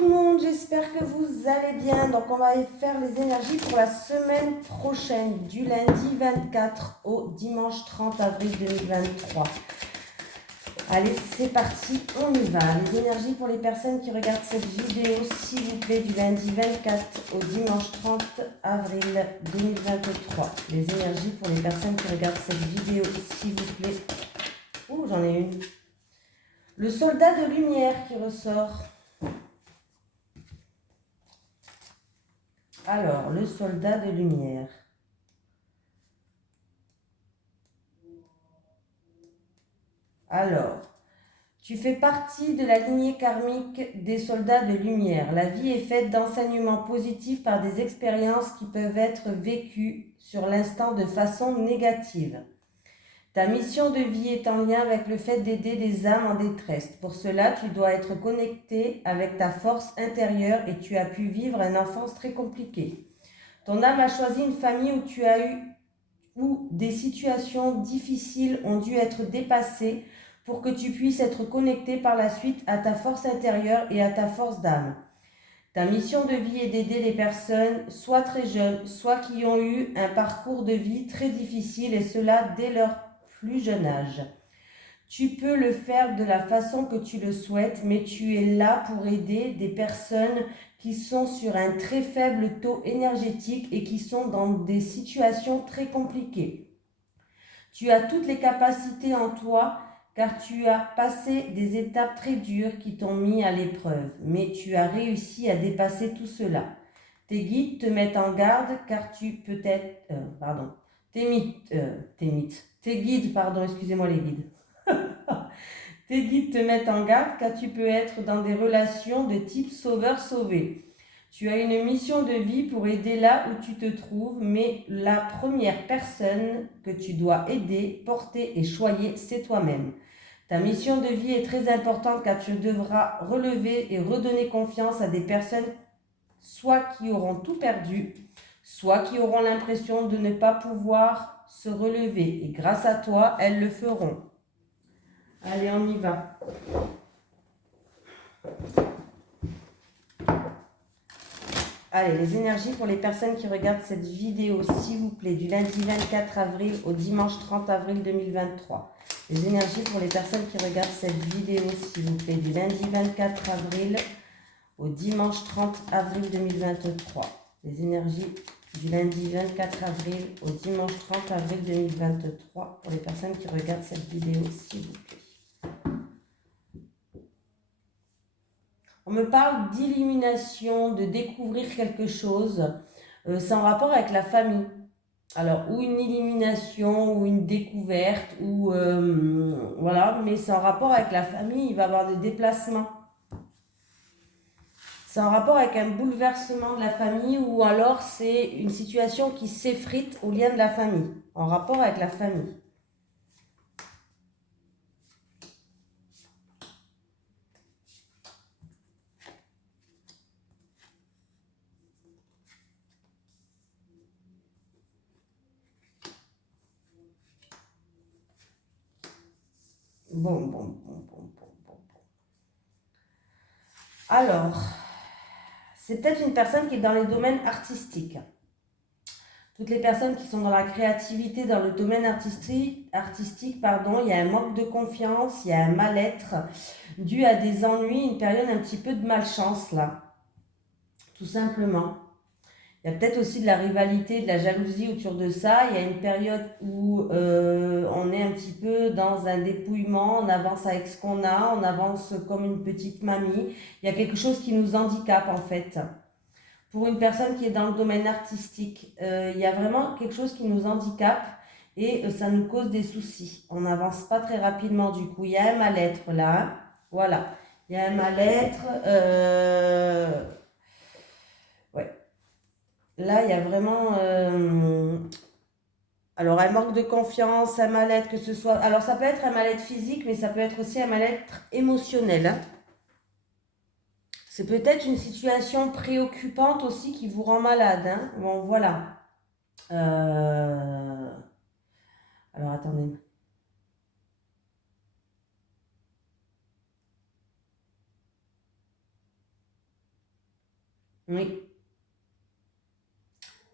tout le monde, j'espère que vous allez bien. Donc on va faire les énergies pour la semaine prochaine, du lundi 24 au dimanche 30 avril 2023. Allez, c'est parti, on y va. Les énergies pour les personnes qui regardent cette vidéo, s'il vous plaît, du lundi 24 au dimanche 30 avril 2023. Les énergies pour les personnes qui regardent cette vidéo, s'il vous plaît. Ouh, j'en ai une. Le soldat de lumière qui ressort. Alors, le soldat de lumière. Alors, tu fais partie de la lignée karmique des soldats de lumière. La vie est faite d'enseignements positifs par des expériences qui peuvent être vécues sur l'instant de façon négative. Ta mission de vie est en lien avec le fait d'aider des âmes en détresse. Pour cela, tu dois être connecté avec ta force intérieure et tu as pu vivre une enfance très compliquée. Ton âme a choisi une famille où des situations difficiles ont dû être dépassées pour que tu puisses être connecté par la suite à ta force intérieure et à ta force d'âme. Ta mission de vie est d'aider les personnes, soit très jeunes, soit qui ont eu un parcours de vie très difficile et cela dès leur plus jeune âge. Tu peux le faire de la façon que tu le souhaites, mais tu es là pour aider des personnes qui sont sur un très faible taux énergétique et qui sont dans des situations très compliquées. Tu as toutes les capacités en toi car tu as passé des étapes très dures qui t'ont mis à l'épreuve, mais tu as réussi à dépasser tout cela. Tes guides te mettent en garde car tu peux être... Tes guides, pardon, excusez-moi les guides. Tes guides te mettent en garde car tu peux être dans des relations de type sauveur-sauvé. Tu as une mission de vie pour aider là où tu te trouves, mais la première personne que tu dois aider, porter et choyer, c'est toi-même. Ta mission de vie est très importante car tu devras relever et redonner confiance à des personnes soit qui auront tout perdu, soit qui auront l'impression de ne pas pouvoir se relever. Et grâce à toi, elles le feront. Allez, on y va. Allez, les énergies pour les personnes qui regardent cette vidéo, s'il vous plaît, du lundi 24 avril au dimanche 30 avril 2023. Les énergies pour les personnes qui regardent cette vidéo, s'il vous plaît, du lundi 24 avril au dimanche 30 avril 2023. Les énergies du lundi 24 avril au dimanche 30 avril 2023 pour les personnes qui regardent cette vidéo, s'il vous plaît. On me parle d'illumination, de découvrir quelque chose. C'est en rapport avec la famille. Alors, ou une illumination, ou une découverte, ou voilà, mais c'est en rapport avec la famille, il va y avoir des déplacements. C'est en rapport avec un bouleversement de la famille, ou alors c'est une situation qui s'effrite au lien de la famille, en rapport avec la famille. Bon. Alors, c'est peut-être une personne qui est dans les domaines artistiques. Toutes les personnes qui sont dans la créativité, dans le domaine artistique, il y a un manque de confiance, il y a un mal-être dû à des ennuis, une période un petit peu de malchance là, tout simplement. Il y a peut-être aussi de la rivalité, de la jalousie autour de ça. Il y a une période où on est un petit peu dans un dépouillement, on avance avec ce qu'on a, on avance comme une petite mamie. Il y a quelque chose qui nous handicape en fait. Pour une personne qui est dans le domaine artistique, il y a vraiment quelque chose qui nous handicape et ça nous cause des soucis. On n'avance pas très rapidement du coup. Il y a un mal-être là, hein. Voilà. Il y a un mal-être. Ouais. Là, il y a vraiment... alors, un manque de confiance, un mal-être, que ce soit... Alors, ça peut être un mal-être physique, mais ça peut être aussi un mal-être émotionnel, hein. C'est peut-être une situation préoccupante aussi qui vous rend malade, hein. Bon, voilà. Alors, attendez. Oui.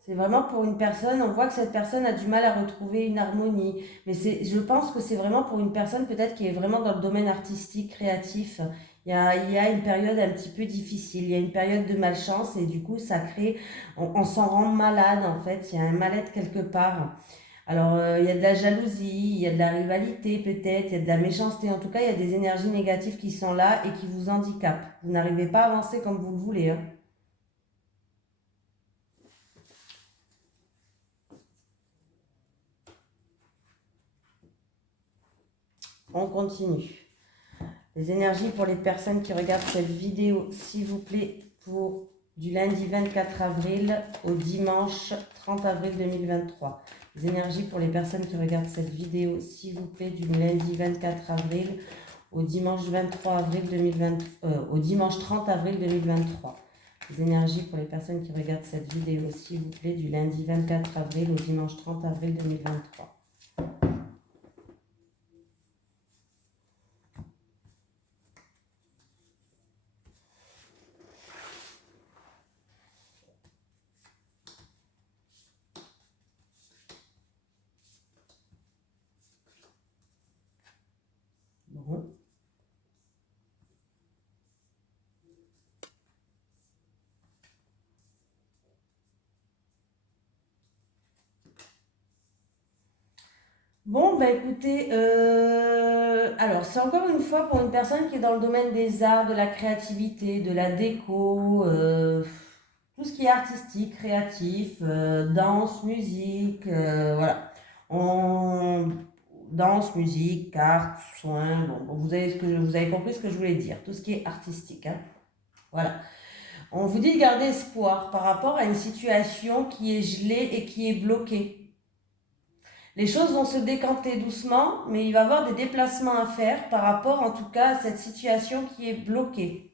C'est vraiment pour une personne, on voit que cette personne a du mal à retrouver une harmonie. Mais je pense que c'est vraiment pour une personne peut-être qui est vraiment dans le domaine artistique, créatif. Il y a une période un petit peu difficile, il y a une période de malchance et du coup ça crée, on s'en rend malade en fait, il y a un mal-être quelque part. Alors il y a de la jalousie, il y a de la rivalité peut-être, il y a de la méchanceté. En tout cas, il y a des énergies négatives qui sont là et qui vous handicapent. Vous n'arrivez pas à avancer comme vous le voulez, hein. On continue. Les énergies pour les personnes qui regardent cette vidéo, s'il vous plaît, pour du lundi 24 avril au dimanche 30 avril 2023. Les énergies pour les personnes qui regardent cette vidéo, s'il vous plaît, du lundi 24 avril au dimanche 23 avril 2020, au dimanche 30 avril 2023. Les énergies pour les personnes qui regardent cette vidéo, s'il vous plaît, du lundi 24 avril au dimanche 30 avril 2023. Bon. Bon, bah écoutez, alors c'est encore une fois pour une personne qui est dans le domaine des arts, de la créativité, de la déco, tout ce qui est artistique, créatif, danse, musique, voilà. On, danse, musique, cartes, soins, bon, vous avez compris ce que je voulais dire, tout ce qui est artistique, hein. Voilà. On vous dit de garder espoir par rapport à une situation qui est gelée et qui est bloquée. Les choses vont se décanter doucement, mais il va y avoir des déplacements à faire par rapport en tout cas à cette situation qui est bloquée.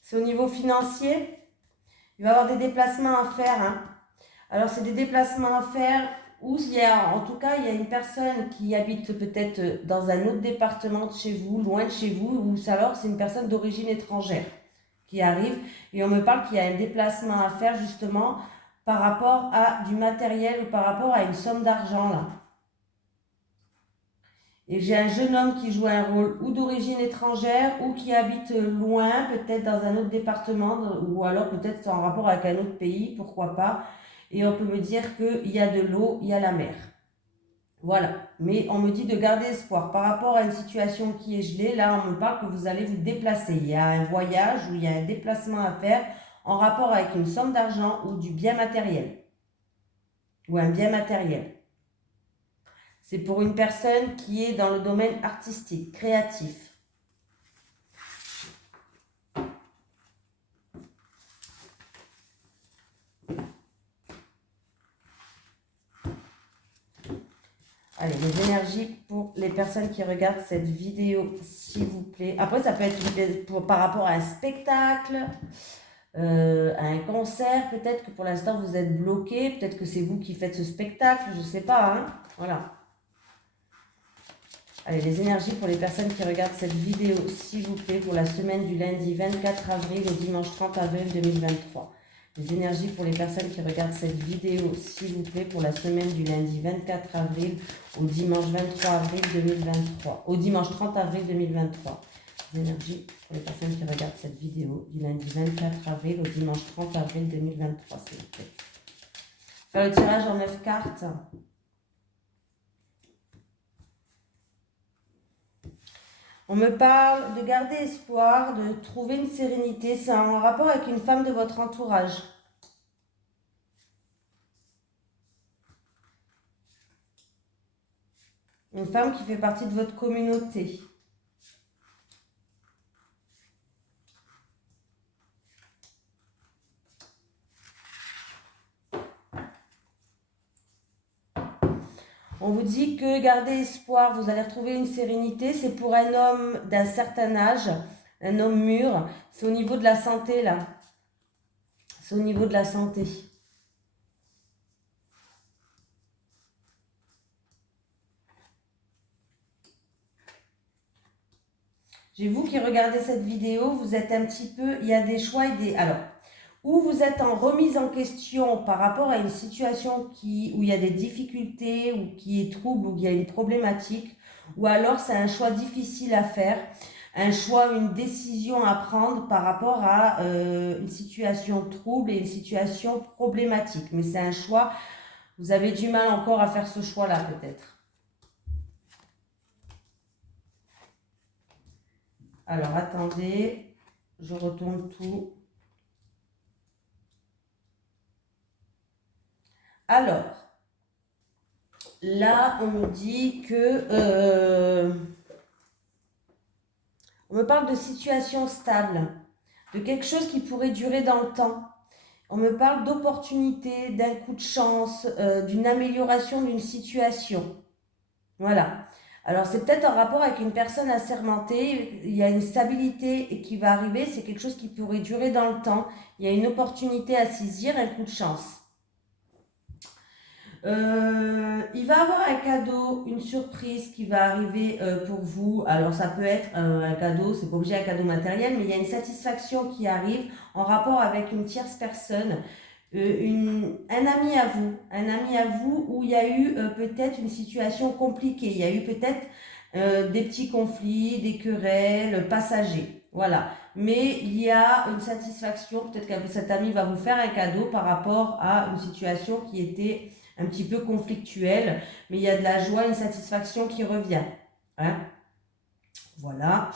C'est au niveau financier, il va y avoir des déplacements à faire, hein. Alors c'est des déplacements à faire où il y a, en tout cas, il y a une personne qui habite peut-être dans un autre département de chez vous, loin de chez vous, ou alors c'est une personne d'origine étrangère qui arrive et on me parle qu'il y a un déplacement à faire justement par rapport à du matériel ou par rapport à une somme d'argent là. Et j'ai un jeune homme qui joue un rôle ou d'origine étrangère ou qui habite loin, peut-être dans un autre département ou alors peut-être en rapport avec un autre pays, pourquoi pas. Et on peut me dire qu'il y a de l'eau, il y a la mer. Voilà. Mais on me dit de garder espoir. Par rapport à une situation qui est gelée, là on me parle que vous allez vous déplacer. Il y a un voyage ou il y a un déplacement à faire en rapport avec une somme d'argent ou du bien matériel. Ou un bien matériel. C'est pour une personne qui est dans le domaine artistique, créatif. Allez, les énergies pour les personnes qui regardent cette vidéo, s'il vous plaît. Après, ça peut être par rapport à un spectacle, à un concert. Peut-être que pour l'instant, vous êtes bloqué. Peut-être que c'est vous qui faites ce spectacle. Je ne sais pas, hein. Voilà. Allez, les énergies pour les personnes qui regardent cette vidéo, s'il vous plaît, pour la semaine du lundi 24 avril au dimanche 30 avril 2023. Les énergies pour les personnes qui regardent cette vidéo, s'il vous plaît, pour la semaine du lundi 24 avril au dimanche 23 avril 2023. Au dimanche 30 avril 2023. Les énergies pour les personnes qui regardent cette vidéo du lundi 24 avril au dimanche 30 avril 2023, s'il vous plaît. Faire le tirage en 9 cartes. On me parle de garder espoir, de trouver une sérénité. C'est en rapport avec une femme de votre entourage. Une femme qui fait partie de votre communauté. On vous dit que gardez espoir, vous allez retrouver une sérénité. C'est pour un homme d'un certain âge, un homme mûr. C'est au niveau de la santé, là. C'est au niveau de la santé. J'ai vous qui regardez cette vidéo, vous êtes un petit peu, il y a des choix et des... Alors, ou vous êtes en remise en question par rapport à une situation où il y a des difficultés, ou qui est trouble, ou il y a une problématique, ou alors c'est un choix difficile à faire, un choix, une décision à prendre par rapport à une situation trouble et une situation problématique. Mais c'est un choix, vous avez du mal encore à faire ce choix-là peut-être. Alors attendez, je retourne tout. Alors, là, on me dit que... on me parle de situation stable, de quelque chose qui pourrait durer dans le temps. On me parle d'opportunité, d'un coup de chance, d'une amélioration d'une situation. Voilà. Alors, c'est peut-être en rapport avec une personne assermentée. Il y a une stabilité qui va arriver. C'est quelque chose qui pourrait durer dans le temps. Il y a une opportunité à saisir, un coup de chance. Il va avoir un cadeau, une surprise qui va arriver pour vous. Alors ça peut être un cadeau, c'est pas obligé un cadeau matériel, mais il y a une satisfaction qui arrive en rapport avec une tierce personne, un ami à vous où il y a eu peut-être une situation compliquée, il y a eu peut-être des petits conflits, des querelles passagers. Voilà. Mais il y a une satisfaction, peut-être que cet ami va vous faire un cadeau par rapport à une situation qui était un petit peu conflictuelle, mais il y a de la joie, une satisfaction qui revient. Hein? Voilà.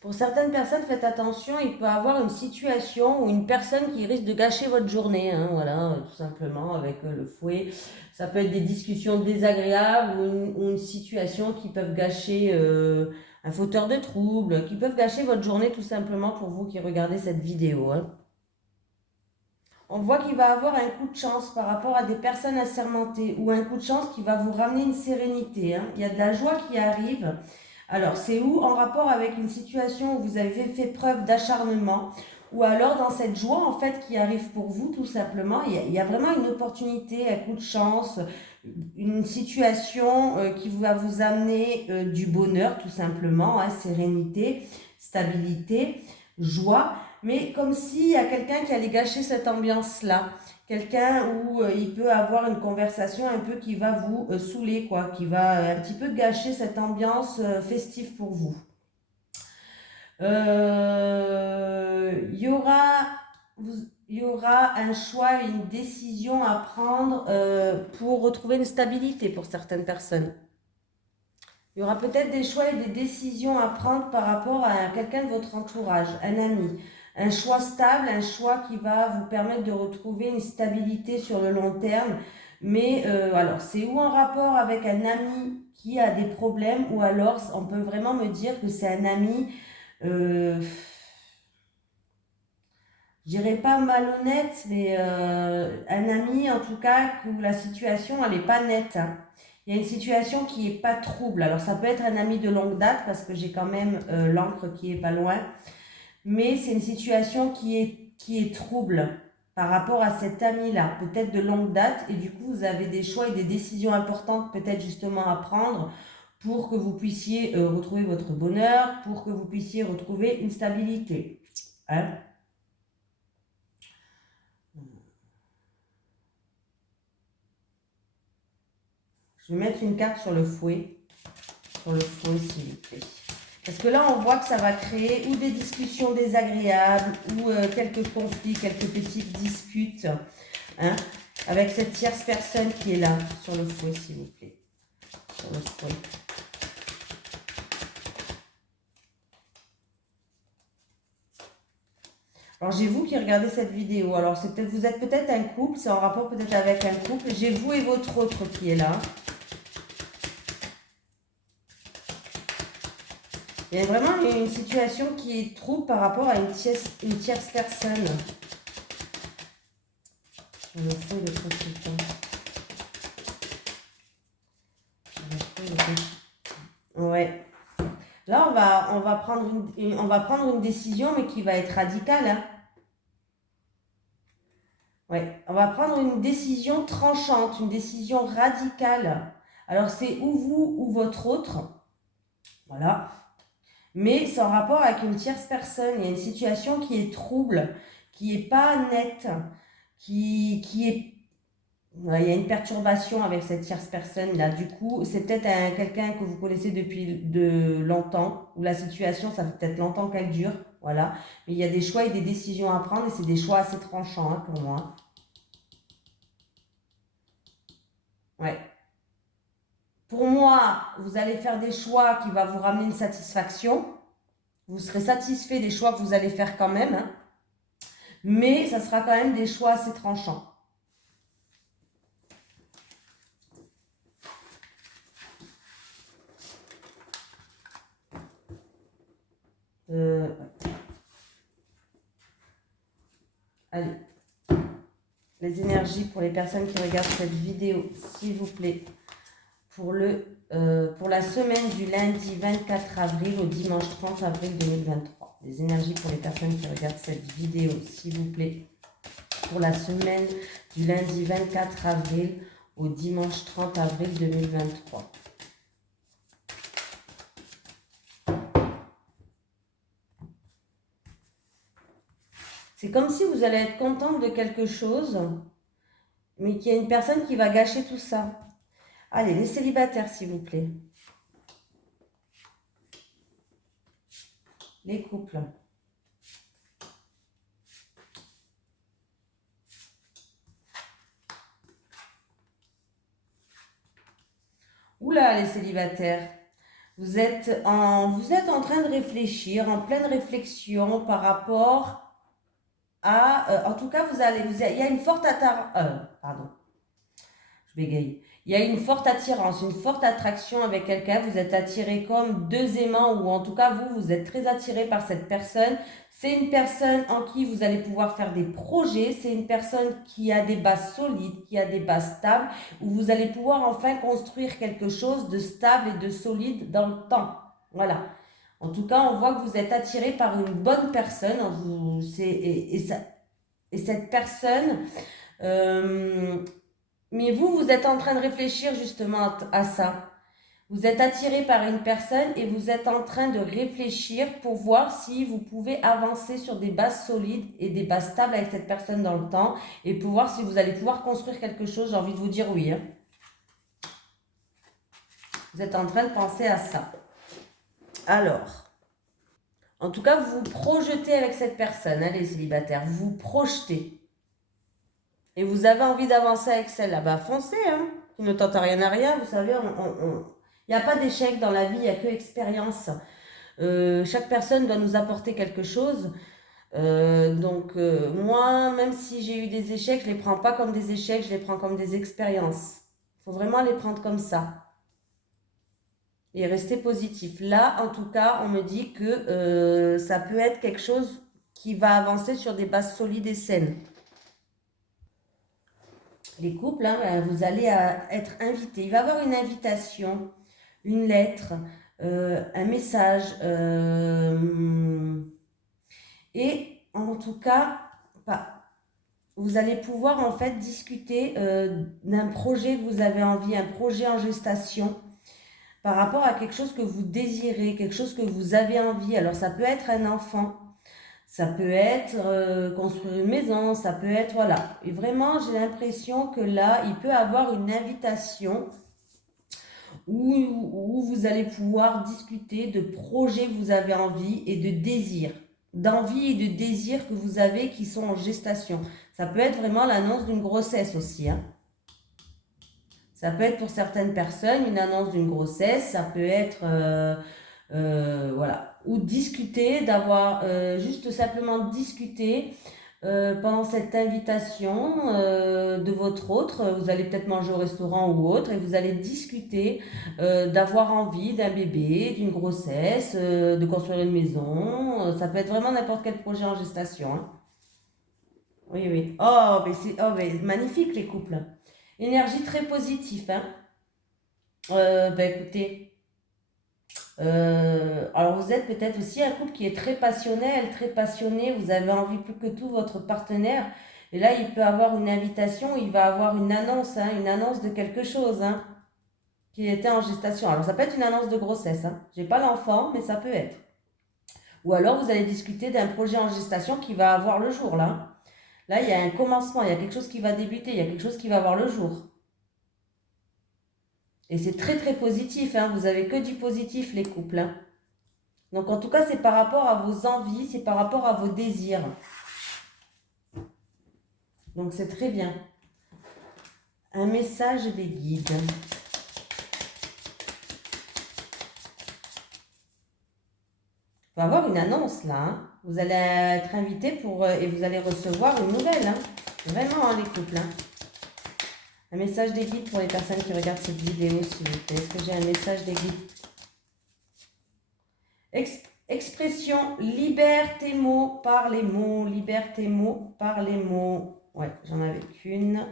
Pour certaines personnes, faites attention, il peut y avoir une situation ou une personne qui risque de gâcher votre journée, hein, voilà, tout simplement, avec le fouet. Ça peut être des discussions désagréables ou une situation qui peuvent gâcher un fauteur de troubles, qui peuvent gâcher votre journée tout simplement pour vous qui regardez cette vidéo. Hein. On voit qu'il va avoir un coup de chance par rapport à des personnes assermentées ou un coup de chance qui va vous ramener une sérénité. Hein. Il y a de la joie qui arrive. Alors, c'est où en rapport avec une situation où vous avez fait preuve d'acharnement ou alors dans cette joie en fait qui arrive pour vous tout simplement, il y a vraiment une opportunité, un coup de chance, une situation qui va vous amener du bonheur tout simplement, hein, sérénité, stabilité, joie, mais comme s'il y a quelqu'un qui allait gâcher cette ambiance-là. Quelqu'un où il peut avoir une conversation un peu qui va vous saouler, quoi, qui va un petit peu gâcher cette ambiance festive pour vous. Il y aura un choix, une décision à prendre pour retrouver une stabilité pour certaines personnes. Il y aura peut-être des choix et des décisions à prendre par rapport à quelqu'un de votre entourage, un ami. Un choix stable, un choix qui va vous permettre de retrouver une stabilité sur le long terme. Mais alors, c'est ou en rapport avec un ami qui a des problèmes, ou alors on peut vraiment me dire que c'est un ami, je dirais pas malhonnête, mais un ami en tout cas où la situation elle n'est pas nette. Hein. Il y a une situation qui est pas trouble. Alors ça peut être un ami de longue date parce que j'ai quand même l'encre qui est pas loin, mais c'est une situation qui est trouble par rapport à cet ami-là, peut-être de longue date, et du coup vous avez des choix et des décisions importantes peut-être justement à prendre pour que vous puissiez retrouver votre bonheur, pour que vous puissiez retrouver une stabilité. Hein? Je vais mettre une carte sur le fouet, s'il vous plaît. Parce que là, on voit que ça va créer ou des discussions désagréables, ou quelques conflits, quelques petites disputes, hein, avec cette tierce personne qui est là, sur le fouet, s'il vous plaît. Sur le fouet. Alors, j'ai vous qui regardez cette vidéo. Alors, vous êtes peut-être un couple, c'est en rapport peut-être avec un couple. J'ai vous et votre autre qui est là. Il y a vraiment une situation qui est trouble par rapport à une tierce personne. Sur le fond de consultant. Ouais. Là, on va prendre une décision, mais qui va être radicale. Hein. Ouais, on va prendre une décision tranchante, une décision radicale. Alors c'est ou vous ou votre autre, voilà. Mais c'est en rapport avec une tierce personne. Il y a une situation qui est trouble, qui est pas nette, qui est... Ouais, il y a une perturbation avec cette tierce personne-là. Du coup, c'est peut-être quelqu'un que vous connaissez depuis de longtemps, ou la situation, ça fait peut-être longtemps qu'elle dure, voilà. Mais il y a des choix et des décisions à prendre, et c'est des choix assez tranchants hein, pour moi. Ouais. Pour moi, vous allez faire des choix qui vont vous ramener une satisfaction. Vous serez satisfait des choix que vous allez faire quand même, hein, mais ça sera quand même des choix assez tranchants. Euh, allez, les énergies pour les personnes qui regardent cette vidéo, s'il vous plaît, pour la semaine du lundi 24 avril au dimanche 30 avril 2023. Les énergies pour les personnes qui regardent cette vidéo, s'il vous plaît, pour la semaine du lundi 24 avril au dimanche 30 avril 2023. C'est comme si vous allez être contente de quelque chose, mais qu'il y a une personne qui va gâcher tout ça. Allez, les célibataires, s'il vous plaît. Les couples. Oula, les célibataires. Vous êtes en train de réfléchir, en pleine réflexion par rapport à... en tout cas, il y a une forte pardon, je bégaye. Il y a une forte attirance, une forte attraction avec quelqu'un. Vous êtes attiré comme deux aimants, ou en tout cas, vous êtes très attiré par cette personne. C'est une personne en qui vous allez pouvoir faire des projets. C'est une personne qui a des bases solides, qui a des bases stables, où vous allez pouvoir enfin construire quelque chose de stable et de solide dans le temps. Voilà. En tout cas, on voit que vous êtes attiré par une bonne personne. Et cette personne... mais vous êtes en train de réfléchir justement à ça. Vous êtes attiré par une personne et vous êtes en train de réfléchir pour voir si vous pouvez avancer sur des bases solides et des bases stables avec cette personne dans le temps, et pour voir si vous allez pouvoir construire quelque chose. J'ai envie de vous dire oui, hein. Vous êtes en train de penser à ça. Alors, en tout cas, vous vous projetez avec cette personne, hein, les célibataires. Vous vous projetez. Et vous avez envie d'avancer avec celle-là. Bah foncez, hein. Qui ne tente rien à rien. Vous savez, il n'y a pas d'échec dans la vie, il n'y a que expérience. Chaque personne doit nous apporter quelque chose. Moi, même si j'ai eu des échecs, je ne les prends pas comme des échecs, je les prends comme des expériences. Il faut vraiment les prendre comme ça. Et rester positif. Là, en tout cas, on me dit que ça peut être quelque chose qui va avancer sur des bases solides et saines. Les couples, hein, vous allez être invités. Il va y avoir une invitation, une lettre, un message. Et en tout cas, vous allez pouvoir en fait discuter d'un projet que vous avez envie, un projet en gestation par rapport à quelque chose que vous désirez, quelque chose que vous avez envie. Alors ça peut être un enfant, ça peut être construire une maison, ça peut être, voilà. Et vraiment, j'ai l'impression que là, il peut y avoir une invitation où vous allez pouvoir discuter de projets que vous avez envie et de désirs, d'envie et de désirs que vous avez qui sont en gestation. Ça peut être vraiment l'annonce d'une grossesse aussi, hein. Ça peut être pour certaines personnes une annonce d'une grossesse, ça peut être... voilà. Ou discuter, d'avoir juste simplement discuter pendant cette invitation de votre autre. Vous allez peut-être manger au restaurant ou autre, et vous allez discuter d'avoir envie d'un bébé, d'une grossesse, de construire une maison. Ça peut être vraiment n'importe quel projet en gestation, hein. Oui, oui. Mais magnifique les couples. Énergie très positive, hein. Écoutez, alors vous êtes peut-être aussi un couple qui est très passionnel, très passionné, vous avez envie plus que tout votre partenaire, Et là, il peut avoir une invitation, il va avoir une annonce de quelque chose, hein, qui était en gestation. Alors, ça peut être une annonce de grossesse, hein. J'ai pas l'enfant, mais ça peut être. Ou alors, vous allez discuter d'un projet en gestation qui va avoir le jour, là. Là, il y a un commencement, il y a quelque chose qui va débuter, il y a quelque chose qui va avoir le jour. Et c'est très, très positif, hein. Vous avez que du positif, les couples, hein. Donc, en tout cas, c'est par rapport à vos envies, c'est par rapport à vos désirs. Donc, c'est très bien. Un message des guides. Il va y avoir une annonce là, hein. Vous allez être invité et vous allez recevoir une nouvelle, hein. Vraiment, hein, les couples, hein. Un message des guides pour les personnes qui regardent cette vidéo, s'il vous plaît. Est-ce que j'ai un message des guides? Expression, libère tes mots par les mots. Libère tes mots par les mots. Ouais, j'en avais qu'une.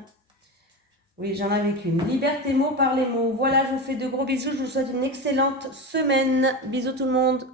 Oui, j'en avais qu'une. Libère tes mots par les mots. Voilà, je vous fais de gros bisous. Je vous souhaite une excellente semaine. Bisous tout le monde.